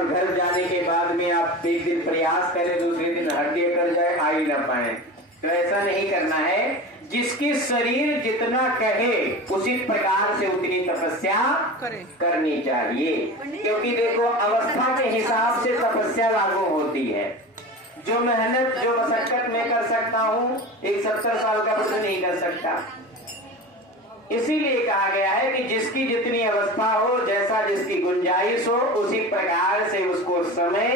और घर जाने के बाद में आप एक दिन प्रयास करें, दूसरे दिन हड्डी कर जाए, आ ही ना पाए। तो ऐसा नहीं करना है। जिसकी शरीर जितना कहे उसी प्रकार से उतनी तपस्या करनी चाहिए। क्योंकि देखो अवस्था के हिसाब से तपस्या लागू होती है। जो मेहनत जो मशक्कत मैं कर सकता हूँ, एक 70 साल का वृद्ध नहीं कर सकता। इसीलिए कहा गया है कि जिसकी जितनी अवस्था हो, जैसा जिसकी गुंजाइश हो, उसी प्रकार से उसको समय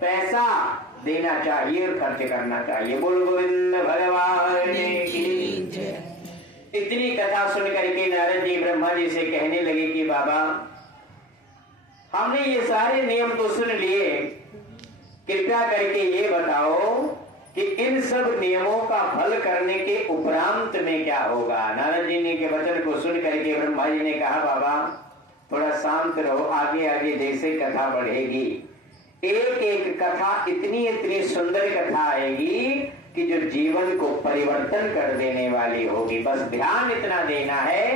पैसा देना चाहिए और खर्च करना चाहिए। बोल गोविंद भगवान की जय। इतनी कथा सुन करके नारद जी ब्रह्मा जी से कहने लगे कि बाबा, हमने ये सारे नियम तो सुन लिए, कृपया करके ये बताओ कि इन सब नियमों का फल करने के उपरांत में क्या होगा। नारद जी ने के वचन को सुन करके ब्रह्मा जी ने कहा, बाबा थोड़ा शांत रहो, आगे आगे जैसे कथा बढ़ेगी, एक एक कथा इतनी इतनी सुंदर कथा आएगी कि जो जीवन को परिवर्तन कर देने वाली होगी। बस ध्यान इतना देना है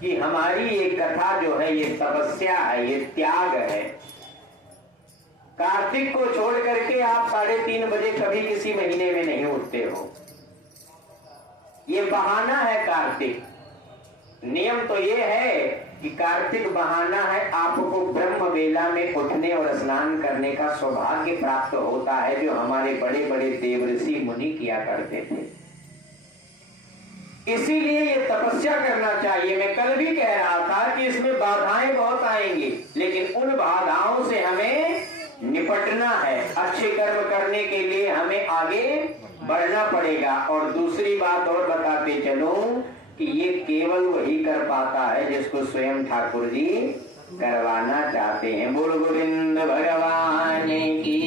कि हमारी ये कथा जो है ये तपस्या है, ये त्याग है। कार्तिक को छोड़ करके आप 3:30 बजे कभी किसी महीने में नहीं उठते हो, ये बहाना है कार्तिक। नियम तो ये है कि कार्तिक बहाना है, आपको ब्रह्म वेला में उठने और स्नान करने का सौभाग्य प्राप्त होता है, जो हमारे बड़े बड़े देवऋषि मुनि किया करते थे। इसीलिए ये तपस्या करना चाहिए। मैं कल भी कह रहा था कि इसमें बाधाएं बहुत आएंगी, लेकिन उन बाधाओं से हमें निपटना है। अच्छे कर्म करने के लिए हमें आगे बढ़ना पड़ेगा। और दूसरी बात और बताते चलूं कि ये केवल वही कर पाता है जिसको स्वयं ठाकुर जी करवाना चाहते हैं। बोल गोविंद भगवान की